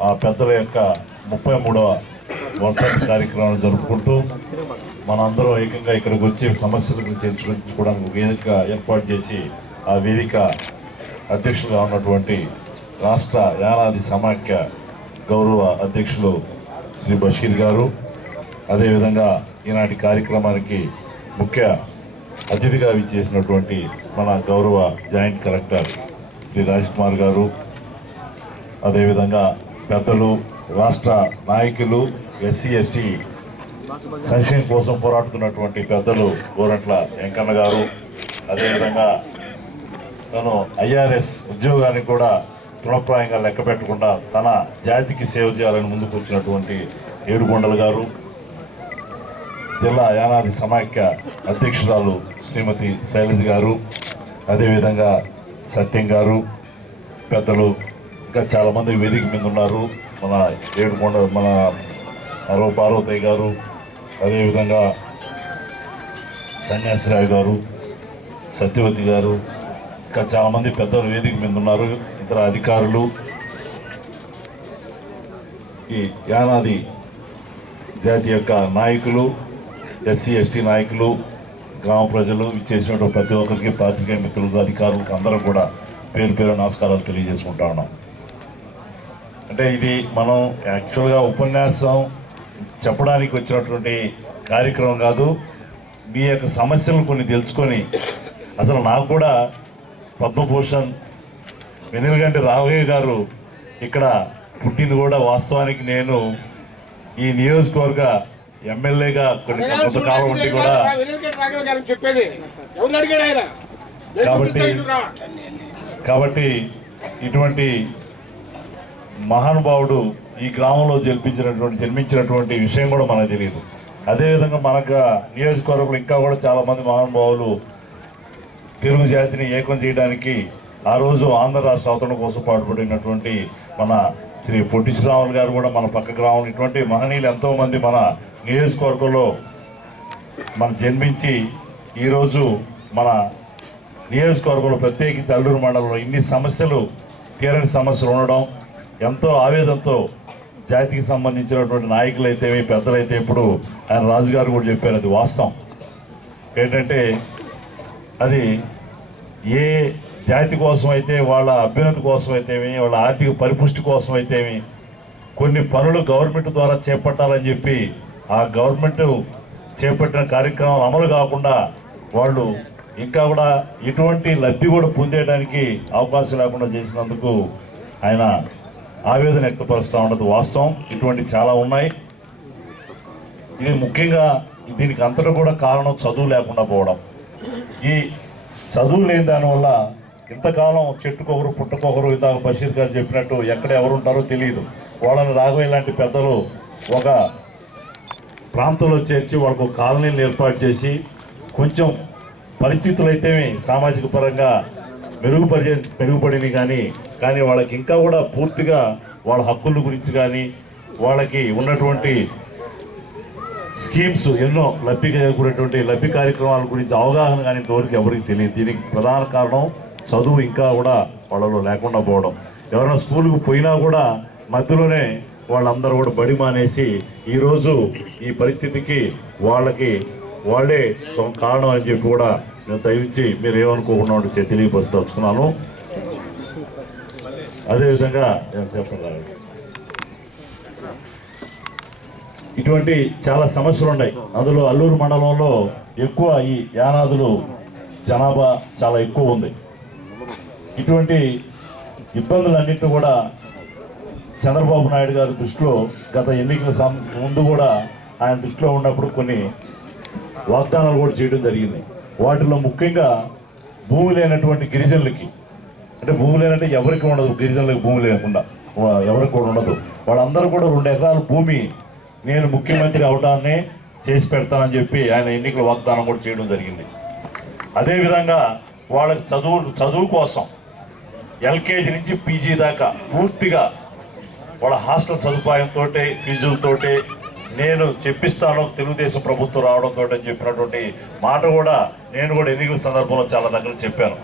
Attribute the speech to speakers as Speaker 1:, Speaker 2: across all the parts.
Speaker 1: ఆ పెద్దల యొక్క ముప్పై మూడవ వర్ధంతి కార్యక్రమాలు జరుపుకుంటూ మనందరం ఏకంగా ఇక్కడికి వచ్చి సమస్యల గురించి చర్చించుకోవడానికి వేదిక ఏర్పాటు చేసి ఆ వేదిక అధ్యక్షులుగా ఉన్నటువంటి రాష్ట్ర యానాది సమాఖ్య గౌరవ అధ్యక్షులు శ్రీ బషీర్ గారు. అదేవిధంగా ఈనాటి కార్యక్రమానికి ముఖ్య అతిథిగా విచ్చేసినటువంటి మన గౌరవ జాయింట్ కలెక్టర్ శ్రీ రాజ్ కుమార్ గారు అదేవిధంగా పెద్దలు రాష్ట్ర నాయకులు ఎస్సీ ఎస్టీ సంక్షేమం కోసం పోరాడుతున్నటువంటి పెద్దలు గోరంట్ల వెంకన్న గారు అదేవిధంగా తను ఐఆర్ఎస్ ఉద్యోగానికి కూడా తృణప్రాయంగా లెక్క పెట్టకుండా తన జాతికి సేవ చేయాలని ముందుకు వచ్చినటువంటి ఏడుకొండలు గారు జిల్లా యానాది సమాఖ్య అధ్యక్షురాలు శ్రీమతి శైలజ్ గారు అదేవిధంగా సత్యం గారు పెద్దలు ఇంకా చాలామంది వేదిక మీద ఉన్నారు. మన ఏడుకొండ మన అరవ పార్వతయ్య గారు అదేవిధంగా సన్యాసిరావు గారు సత్యవతి గారు ఇంకా చాలామంది పెద్దలు వేదిక మీద ఉన్నారు. ఇతర అధికారులు. ఈ యానాది జాతి యొక్క నాయకులు ఎస్సీ ఎస్టీ నాయకులు గ్రామ ప్రజలు ఇచ్చేసినటువంటి ప్రతి ఒక్కరికి పాత్రికేయ మిత్రులకు అధికారులకు అందరూ కూడా పేరు పేరు నమస్కారాలు తెలియజేసుకుంటా ఉన్నాం. అంటే ఇది మనం యాక్చువల్గా ఉపన్యాసం చెప్పడానికి వచ్చినటువంటి కార్యక్రమం కాదు. మీ యొక్క సమస్యలను కొన్ని తెలుసుకొని అసలు నాకు కూడా పద్మభూషణ్ వెనుగంటి రాఘయ్య గారు ఇక్కడ పుట్టింది కూడా వాస్తవానికి నేను ఈ నియోజకవర్గ ఎమ్మెల్యేగా కొన్ని కొంతకాలం ఉండి కూడా
Speaker 2: చెప్పేది.
Speaker 1: కాబట్టి-. కాబట్టి ఇటువంటి మహానుభావుడు ఈ గ్రామంలో జన్మించినటువంటి జన్మించినటువంటి విషయం కూడా మనకు తెలియదు. అదేవిధంగా మనకు నియోజకవర్గంలో ఇంకా కూడా చాలా మంది మహానుభావులు తెలుగు జాతిని ఏకం చేయడానికి ఆ రోజు ఆంధ్ర రాష్ట్ర అవతరణ కోసం పాటుపడినటువంటి మన శ్రీ పొట్టి శ్రీరాములు గారు కూడా మన పక్క గ్రామం ఇటువంటి మహనీయులు ఎంతోమంది మన నియోజకవర్గంలో మన జన్మించి ఈరోజు మన నియోజకవర్గంలో ప్రత్యేకించి అల్లూరు మండలంలో ఇన్ని సమస్యలు తీరని సమస్యలు ఉండడం ఎంతో ఆవేదంతో జాతికి సంబంధించినటువంటి నాయకులైతే పెద్దలైతే ఇప్పుడు ఆయన రాజుగారు కూడా చెప్పారు అది వాస్తవం. ఏంటంటే అది ఏ జాతి కోసం అయితే వాళ్ళ అభ్యున్నతి కోసం అయితేమి వాళ్ళ ఆర్థిక పరిపుష్టి కోసం అయితేమి కొన్ని పనులు గవర్నమెంట్ ద్వారా చేపట్టాలని చెప్పి ఆ గవర్నమెంట్ చేపట్టిన కార్యక్రమాలు అమలు కాకుండా వాళ్ళు ఇంకా కూడా ఎటువంటి లబ్ధి కూడా పొందేయడానికి అవకాశం లేకుండా చేసినందుకు ఆయన ఆవేదన వ్యక్తపరుస్తూ ఉండదు వాస్తవం ఇటువంటి చాలా ఉన్నాయి. ఇది ముఖ్యంగా దీనికి అంతటా కూడా కారణం చదువు లేకుండా పోవడం. ఈ చదువు లేని దానివల్ల ఇంతకాలం చెట్టుకొకరు పుట్టకొకరు ఇందాక బషీర్ గారు చెప్పినట్టు ఎక్కడ ఎవరు ఉంటారో తెలియదు. వాళ్ళని రాఘవయ్య లాంటి పెద్దలు ఒక ప్రాంతంలో చేర్చి వాళ్ళకు కాలనీలు ఏర్పాటు చేసి కొంచెం పరిస్థితులు అయితే సామాజిక పరంగా మెరుగుపరిచే మెరుగుపడినవి కానీ కానీ వాళ్ళకి ఇంకా కూడా పూర్తిగా వాళ్ళ హక్కుల గురించి కానీ వాళ్ళకి ఉన్నటువంటి స్కీమ్స్ ఎన్నో లబ్ధి చేకూరేటువంటి లబ్ధి కార్యక్రమాల గురించి అవగాహన కానీ ఇంతవరకు ఎవరికి తెలియదు. దీనికి ప్రధాన కారణం చదువు ఇంకా కూడా వాళ్ళలో లేకుండా పోవడం. ఎవరైనా స్కూల్కి పోయినా కూడా మధ్యలోనే వాళ్ళందరూ కూడా బడి మానేసి ఈరోజు ఈ పరిస్థితికి వాళ్ళకి వాళ్ళే కారణం అని చెప్పి కూడా నేను దయవించి మీరు ఏమనుకోకుండా ఉంటే తెలియపరుచుతున్నాను అదేవిధంగా నేను చెప్పగలను. ఇటువంటి చాలా సమస్యలు ఉన్నాయి. అందులో అల్లూరు మండలంలో ఎక్కువ ఈ యానాదులు జనాభా చాలా ఎక్కువ ఉంది. ఇటువంటి ఇబ్బందులన్నింటినీ కూడా చంద్రబాబు నాయుడు గారి దృష్టిలో గత ఎన్నికల సం- ముందు కూడా ఆయన దృష్టిలో ఉన్నప్పుడు కొన్ని వాగ్దానాలు కూడా చేయడం జరిగింది. వాటిలో ముఖ్యంగా భూమి లేనటువంటి గిరిజనులకి అంటే భూమి లేనంటే ఎవరికి ఉండదు గిరిజనులకు భూమి లేకుండా వా- ఎవరికి కూడా ఉండదు. వాళ్ళందరూ కూడా రెండు ఎకరాల భూమి నేను ముఖ్యమంత్రి అవడాన్ని చేసి పెడతానని చెప్పి ఆయన ఎన్నికల వాగ్దానం కూడా చేయడం జరిగింది. అదేవిధంగా వాళ్ళకి చదువు చదువు కోసం ఎల్కేజీ నుంచి పీజీ దాకా పూర్తిగా వాళ్ళ హాస్టల్ సదుపాయంతో ఫీజులతో నేను చెప్పిస్తాను తెలుగుదేశం ప్రభుత్వం రావడంతో అని చెప్పినటువంటి మాట కూడా నేను కూడా ఎన్నికల సందర్భంలో చాలా దగ్గర చెప్పాను.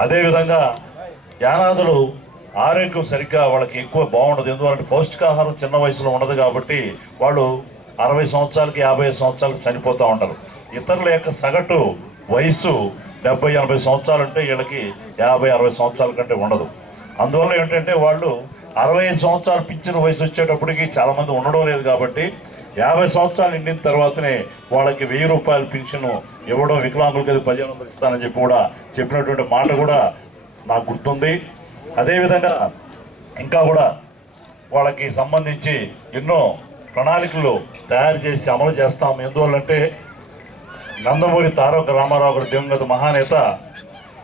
Speaker 1: అదేవిధంగా యానాదులు ఆరోగ్యం సరిగ్గా వాళ్ళకి ఎక్కువ బాగుండదు. ఎందుకంటే పౌష్టికాహారం చిన్న వయసులో ఉండదు కాబట్టి వాళ్ళు అరవై సంవత్సరాలకి యాభై సంవత్సరాలకి చనిపోతూ ఉంటారు ఇతరుల యొక్క సగటు వయసు డెబ్బై ఎనభై సంవత్సరాలు అంటే వీళ్ళకి యాభై అరవై సంవత్సరాల కంటే ఉండదు. అందువల్ల ఏంటంటే వాళ్ళు అరవై ఐదు సంవత్సరాలు పిచ్చిన వయసు వచ్చేటప్పటికి చాలామంది ఉండడం లేదు కాబట్టి యాభై సంవత్సరాలు నిండిన తర్వాతనే వాళ్ళకి వెయ్యి రూపాయల పింఛను ఇవ్వడం వికలాంగులకి అది పదిహేను వందలు ఇస్తానని చెప్పి కూడా చెప్పినటువంటి మాట కూడా నాకు గుర్తుంది. అదేవిధంగా ఇంకా కూడా వాళ్ళకి సంబంధించి ఎన్నో ప్రణాళికలు తయారు చేసి అమలు చేస్తాము ఎందువల్లంటే నందమూరి తారక రామారావు గారు దివంగత మహానేత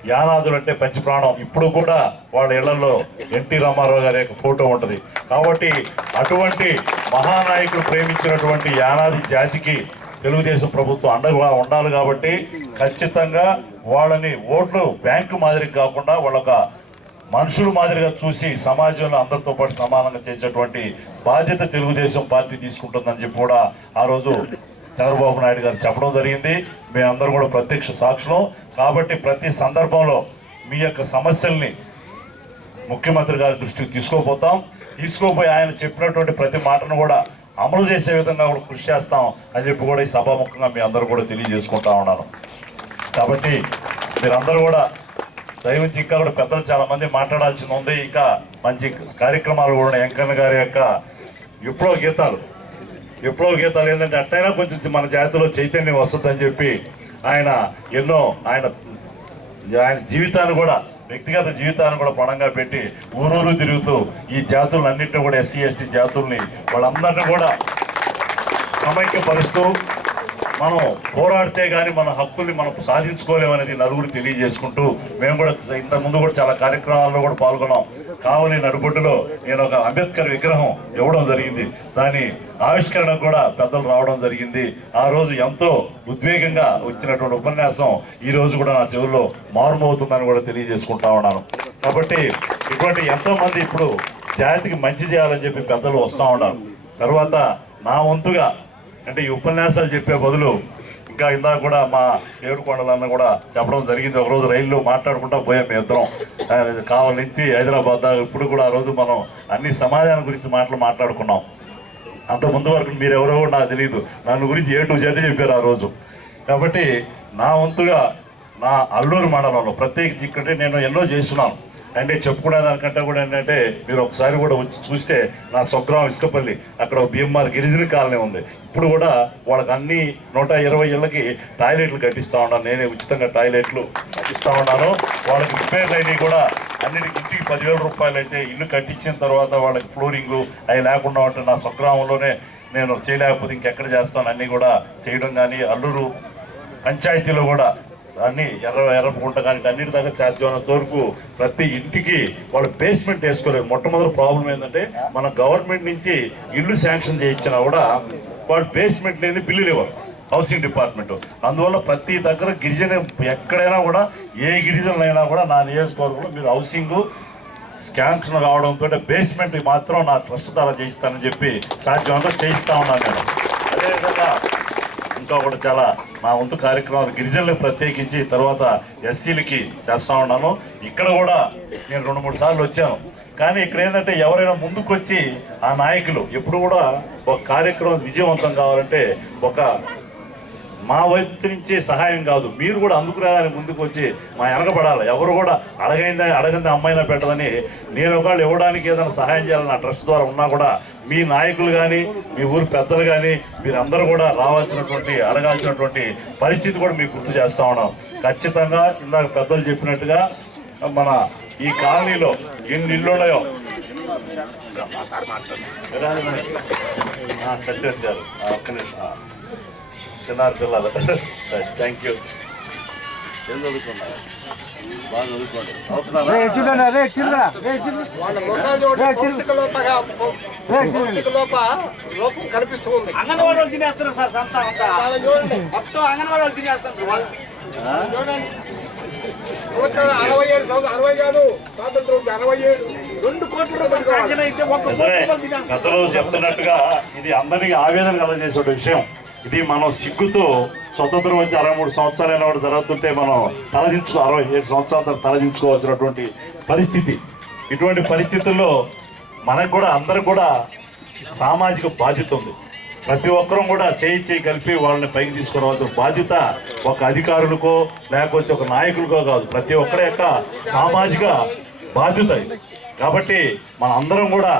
Speaker 1: యానాదులు అంటే పంచప్రాణం ఇప్పుడు కూడా వాళ్ళ ఇళ్ళలో ఎన్టీ రామారావు గారి యొక్క ఫోటో ఉంటుంది. కాబట్టి అటువంటి మహానాయకుడు ప్రేమించినటువంటి యానాది జాతికి తెలుగుదేశం ప్రభుత్వం అండగా ఉండాలి కాబట్టి ఖచ్చితంగా వాళ్ళని ఓట్లు బ్యాంకు మాదిరి కాకుండా వాళ్ళొక మనుషులు మాదిరిగా చూసి సమాజంలో అందరితో పాటు సమానంగా చేసేటువంటి బాధ్యత తెలుగుదేశం పార్టీ తీసుకుంటుందని చెప్పి కూడా ఆ రోజు చంద్రబాబు నాయుడు గారు చెప్పడం జరిగింది. మేమందరం కూడా ప్రత్యక్ష సాక్షులం. కాబట్టి ప్రతి సందర్భంలో మీ యొక్క సమస్యల్ని ముఖ్యమంత్రి గారి దృష్టికి తీసుకోపోతాం. తీసుకోపోయి ఆయన చెప్పినటువంటి ప్రతి మాటను కూడా అమలు చేసే విధంగా కూడా కృషి చేస్తాం అని చెప్పి కూడా ఈ సభాముఖంగా మీ అందరూ కూడా తెలియజేసుకుంటా ఉన్నాను. కాబట్టి మీరందరూ కూడా దయవుంచి ఇంకా కూడా పెద్దలు చాలా మంది మాట్లాడాల్సి ఉంది. ఇంకా మంచి కార్యక్రమాలు కూడా వెంకన్న గారి యొక్క విప్లవ గీతాలు. విప్లవ గీతాలు ఏంటంటే అట్లయినా కొంచెం మన జాతిలో చైతన్యం వస్తుందని చెప్పి ఆయన ఎన్నో ఆయన ఆయన జీవితాన్ని కూడా వ్యక్తిగత జీవితాన్ని కూడా పణంగా పెట్టి ఊరూరు తిరుగుతూ ఈ జాతులన్నింటినీ కూడా ఎస్సీ ఎస్టీ జాతుల్ని వాళ్ళందరినీ కూడా సమైక్యపరుస్తూ మనం పోరాడితే కానీ మన హక్కుల్ని మనం సాధించుకోలేమనేది నలుగురు తెలియజేసుకుంటూ మేము కూడా ఇంత ముందు కూడా చాలా కార్యక్రమాల్లో కూడా పాల్గొన్నాం. కావలి నడుబొడ్డులో నేను ఒక అంబేద్కర్ విగ్రహం ఇవ్వడం జరిగింది. దాని ఆవిష్కరణ కూడా పెద్దలు రావడం జరిగింది. ఆ రోజు ఎంతో ఉద్వేగంగా వచ్చినటువంటి ఉపన్యాసం ఈ రోజు కూడా నా చెవుల్లో మారుమవుతుందని కూడా తెలియజేసుకుంటా ఉన్నాను. కాబట్టి ఇటువంటి ఎంతో మంది ఇప్పుడు జాతికి మంచి చేయాలని చెప్పి పెద్దలు వస్తూ ఉన్నారు. తర్వాత నా వంతుగా అంటే ఈ ఉపన్యాసాలు చెప్పే బదులు ఇంకా ఇందాక కూడా మా ఏడుకొండలన్న కూడా చెప్పడం జరిగింది. ఒకరోజు రైల్లో మాట్లాడుకుంటా పోయాం మేము ఇద్దరం. కావాలి నుంచి హైదరాబాద్ దాకా ఇప్పుడు కూడా ఆ రోజు మనం అన్ని సమాజాన్ని గురించి మాటలు మాట్లాడుకున్నాం. అంత ముందు వరకు మీరు ఎవరో కూడా నాకు తెలియదు నన్ను గురించి ఏ టు జెడ్ చెప్పారు ఆ రోజు. కాబట్టి నా వంతుగా నా అల్లూరు మండలంలో ప్రత్యేకించి ఇక్కడే నేను ఎన్నో చేస్తున్నాను. అంటే చెప్పుకునే దానికంటే కూడా ఏంటంటే మీరు ఒకసారి కూడా వచ్చి చూస్తే నా స్వగ్రామం ఇసుకపల్లి అక్కడ బిఎంఆర్ గిరిజన కాలనీ ఉంది. ఇప్పుడు కూడా వాళ్ళకి అన్ని నూట ఇరవై ఇళ్ళకి టాయిలెట్లు కట్టిస్తూ ఉన్నాను. నేనే ఉచితంగా టాయిలెట్లు కట్టిస్తా ఉన్నాను. వాళ్ళకి రిపేర్లు అయినవి కూడా అన్నిటికి ఇంటికి పదివేల రూపాయలు అయితే ఇల్లు కట్టించిన తర్వాత వాళ్ళకి ఫ్లోరింగ్ అవి లేకుండా ఉంటే నా స్వగ్రామంలోనే నేను చేయలేకపోతే ఇంకెక్కడ చేస్తాను? అన్నీ కూడా చేయడం కానీ అల్లూరు పంచాయతీలో కూడా అన్ని ఎర్ర ఎర్రపుకుంట కానీ అన్నిటి దాకా సాధ్యమైనంత వరకు ప్రతి ఇంటికి వాళ్ళు బేస్మెంట్ వేసుకోలేదు. మొట్టమొదటి ప్రాబ్లం ఏంటంటే మన గవర్నమెంట్ నుంచి ఇల్లు శాంక్షన్ చేయించినా కూడా వాళ్ళు బేస్మెంట్ లేని బిల్లులు ఇవ్వరు. హౌసింగ్ డిపార్ట్మెంట్ అందువల్ల ప్రతి దగ్గర గిరిజన ఎక్కడైనా కూడా ఏ గిరిజనులైనా కూడా నా నియోజకవర్గంలో మీరు హౌసింగ్ శాంక్షన్ కావడంతో బేస్మెంట్ మాత్రం నా ట్రస్ట్ ద్వారా చేయిస్తానని చెప్పి సాధ్యమంతా చేయిస్తా ఉన్నాను నేను. అదేవిధంగా ఇంకా కూడా చాలా నా వంతు కార్యక్రమాలు గిరిజనులకు ప్రత్యేకించి తర్వాత ఎస్సీలకి చేస్తా ఉన్నాను. ఇక్కడ కూడా నేను రెండు మూడు సార్లు వచ్చాను. కానీ ఇక్కడ ఏంటంటే ఎవరైనా ముందుకు వచ్చి ఆ నాయకులు ఎప్పుడు కూడా ఒక కార్యక్రమం విజయవంతం కావాలంటే ఒక మా వైపు నుంచి సహాయం కాదు. మీరు కూడా అందుకునేదానికి ముందుకు వచ్చి మా వెనకబడాలి. ఎవరు కూడా అడగైందా అడగంది అమ్మాయినా పెట్టదని నేను ఒకవేళ ఇవ్వడానికి ఏదైనా సహాయం చేయాలని నా ట్రస్ట్ ద్వారా ఉన్నా కూడా మీ నాయకులు కానీ మీ ఊరు పెద్దలు కానీ మీరందరూ కూడా రావాల్సినటువంటి అడగాల్సినటువంటి పరిస్థితి కూడా మీకు గుర్తు చేస్తా ఉన్నాం. ఖచ్చితంగా ఇందాక పెద్దలు చెప్పినట్టుగా మన ఈ కాలనీలో ఎన్ని ఇళ్ళు ఉన్నాయో. సత్యం గారు ఒక్క నిమిషం. చిన్నారు పిల్లలు థ్యాంక్ యూ ఏం చదువుకున్నారు? బాగా చదువుకోండి. అవుతున్నారా?
Speaker 3: చిల్లర రే చిల్లర రే చిల్లర
Speaker 2: వాళ్ళ ముఖాలు చూడండి, భౌతిక లోపగా భౌతిక లోప లోపం కనిపిస్తూ ఉంది
Speaker 3: అంగన్వాడీ వాళ్ళు తినేస్తారు సార్ సంత అంతా
Speaker 2: వాళ్ళని చూడండి.
Speaker 3: మొత్తం అంగన్వాడీ వాళ్ళు. తినేస్తారు.
Speaker 2: చూడండి. అరవై ఏడు సంవత్సరం అరవై కాదు స్వాతంత్రం అరవై ఏడు. రెండు కోట్ల రూపాయలు
Speaker 1: చెప్తున్నట్టుగా ఇది అందరికీ ఆవేదన కలగజేసే విషయం. ఇది మనం సిగ్గుతో స్వతంత్రం వచ్చి అరవై మూడు సంవత్సరాలైన వాడు జరుగుతుంటే మనం తలదించు అరవై ఏడు సంవత్సరాల తలదించుకోవాల్సినటువంటి పరిస్థితి. ఇటువంటి పరిస్థితుల్లో మనకు కూడా అందరికి కూడా సామాజిక బాధ్యత ఉంది. ప్రతి ఒక్కరూ కూడా చేయి చేయి కలిపి వాళ్ళని పైకి తీసుకురావాల్సిన బాధ్యత ఒక అధికారులకో లేకపోతే ఒక నాయకులకో కాదు. ప్రతి ఒక్కరి యొక్క సామాజిక బాధ్యత కాబట్టి మన అందరం కూడా